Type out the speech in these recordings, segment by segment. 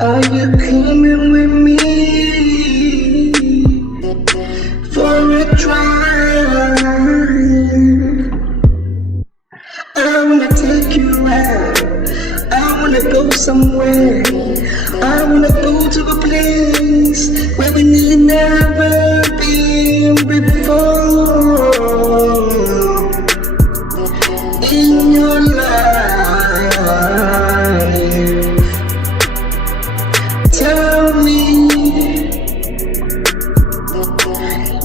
Are you coming with me for a drive? I wanna take you out. I wanna go somewhere. I wanna go to a place where we need never been before. In your life, tell me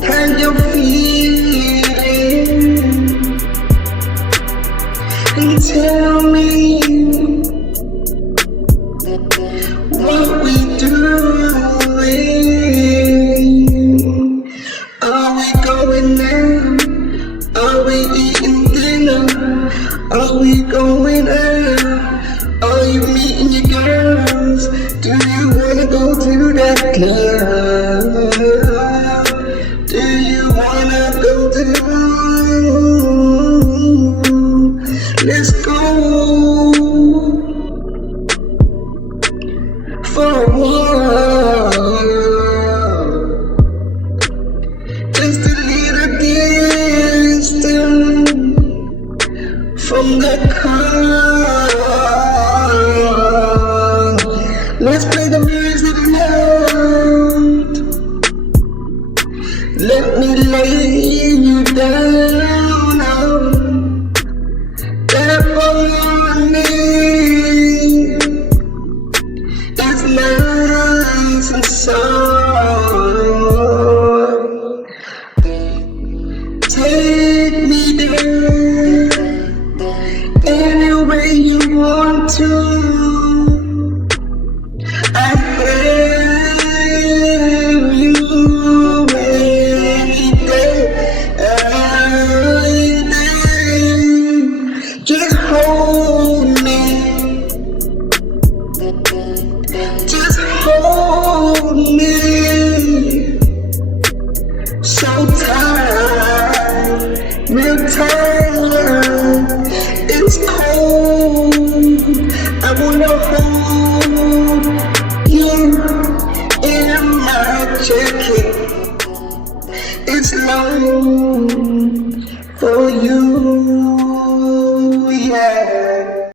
how you're feeling, and tell me what we doing. Are we going out? Are we eating dinner? Are we going out? Are you meeting your girls? Do you wanna go to that club? Do you wanna go to? Let's go for a walk. Just a little distance from the car. Let's play the music loud. Let me lay you down on that morning. It's nice and soft. Take me there any way you want to. I have you any day. Just hold me. Just hold me. So tired, real tired. It's cold. I wanna hold you in my jacket. It's long for you, yeah.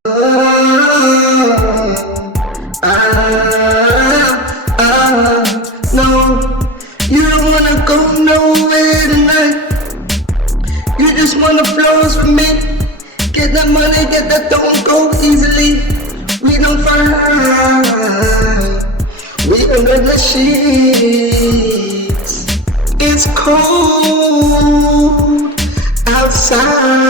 No, you don't wanna go nowhere tonight. You just wanna flows with me. Get that money, get that don't go easily. We don't fight. We under the sheets. It's cold outside.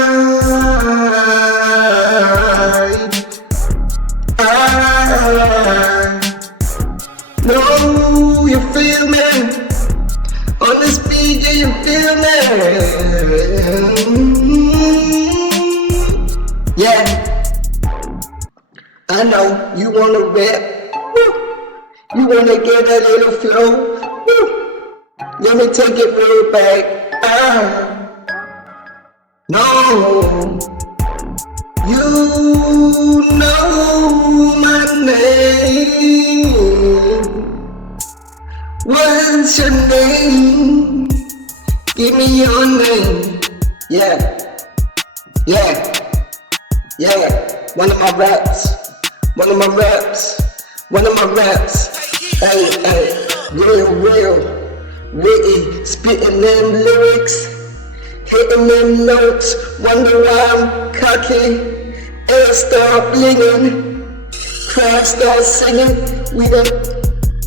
No, you feel me? On the speed, yeah, you feel me? Yeah, I know you wanna rap. You wanna get that little flow. Let me take it real back. No, you know my name. What's your name? Give me your name. Yeah, yeah, yeah. One of my raps. One of my raps. One of my raps. Hey, hey, real, witty, spitting them lyrics, hitting them notes. Wonder why I'm cocky. Air start blinging, crowd start singing. We don't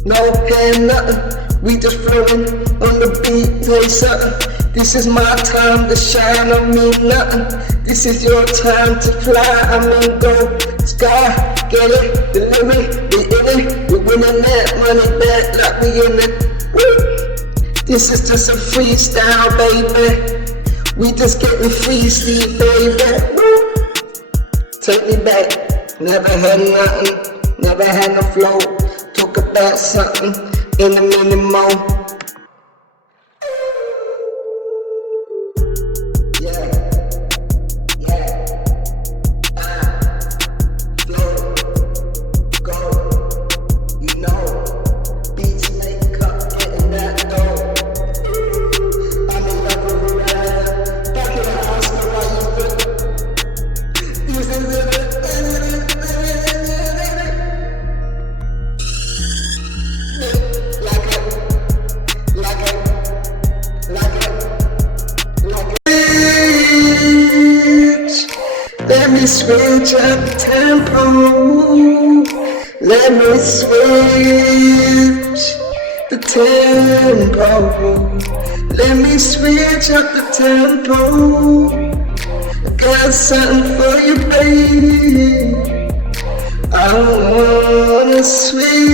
no hand nothing. We just flowing on the beat, play something. This is my time to shine. I mean nothing. This is your time to fly. I mean go sky, get it, deliver it. We in it, we winning that money back like we in it. Woo. This is just a freestyle, baby. We just getting free, Steve, baby. Woo. Take me back. Never had nothing, never had no flow. Talk about something in a minute more. Flow, go, you switch up the tempo. Let me switch the tempo. Let me switch up the tempo. Got something for you, baby. I wanna switch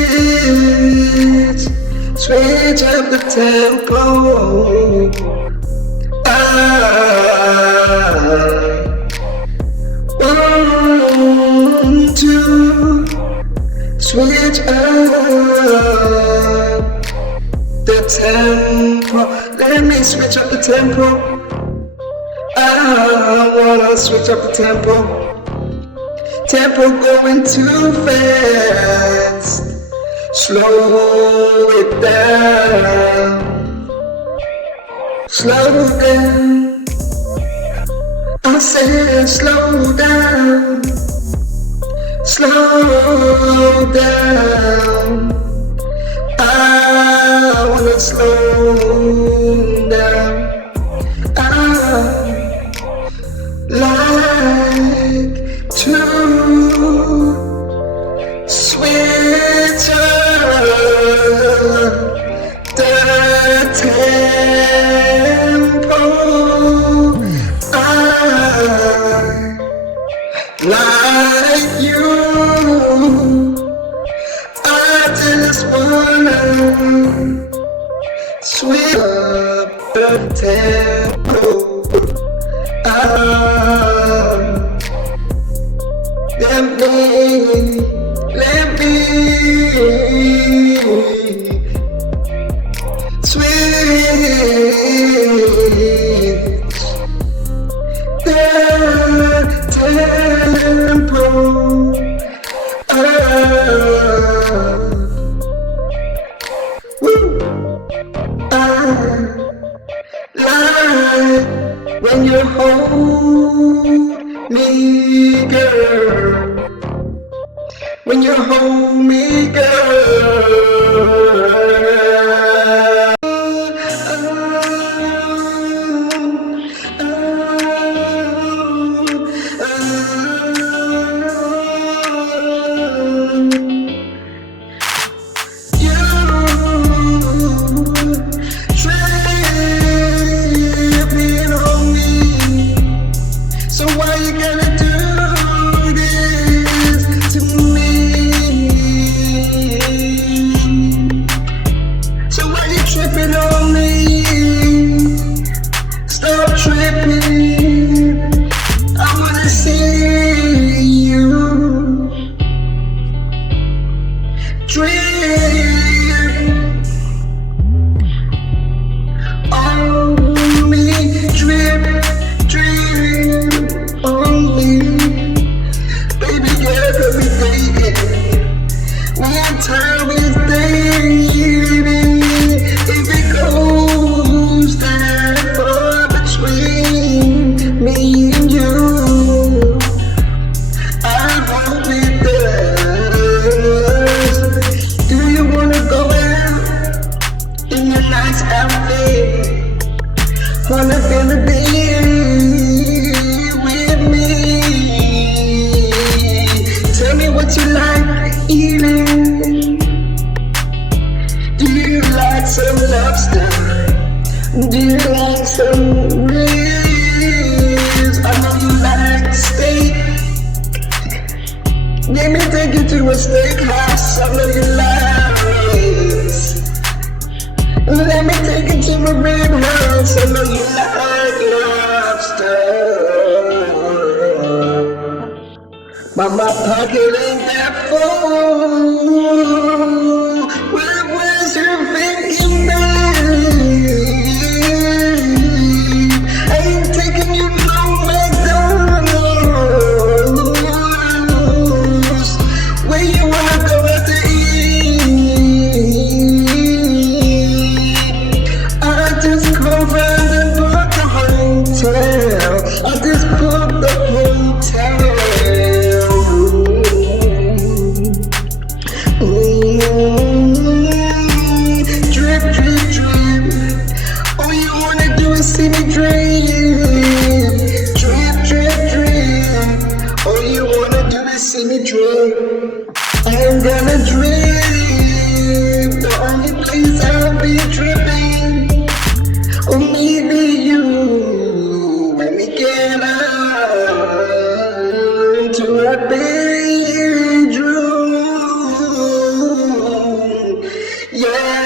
up the tempo. I want to switch up the tempo. Let me switch up the tempo. I wanna switch up the tempo. Tempo going too fast. Slow it down. Slow down. I said slow down. Slow down. I wanna slow down. I like to switch up the tempo. I like you. I just wanna switch up the tempo. Let me switch the tempo. Like when you hold me, girl. When you hold me, girl. So why you gotta do this to me? So why you tripping on me? Stop tripping. I wanna see you drip on me, drip. Time is dating. If it goes that far between me and you, I won't be there. Do you wanna go out in your nice outfit? Wanna spend the day with me? Tell me what you like eating. Do you like some lobster? Do you like some ribs? I know you like steak. Let me take you to a steakhouse. I know you like ribs. Let me take you to a rib house. I know you like lobster. But my pocket ain't that full. Where was your thinking, babe? I ain't taking you no McDonald's. Where you wanna go out to eat? I just come from the book a hotel. I just booked the hotel. gonna dream. The only place I'll be tripping. Or maybe you, when we get out to a bedroom. Yeah.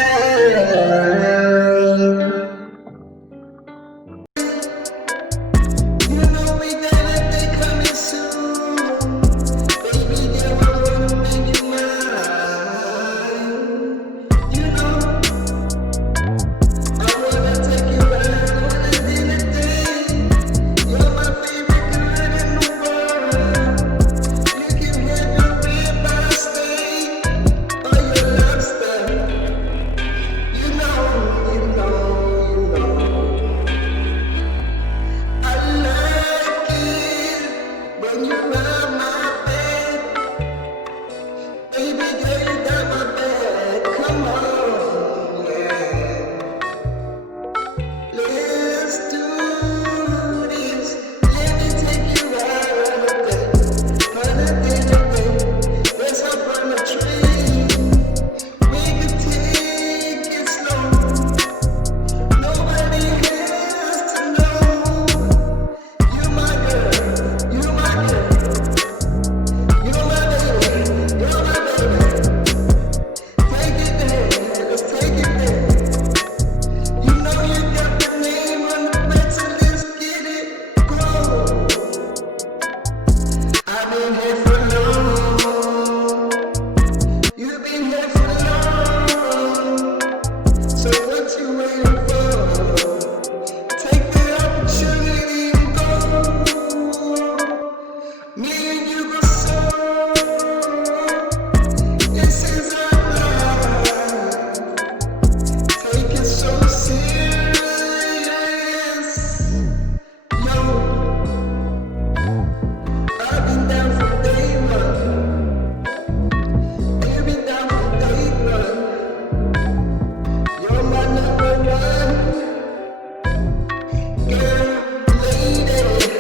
Lady.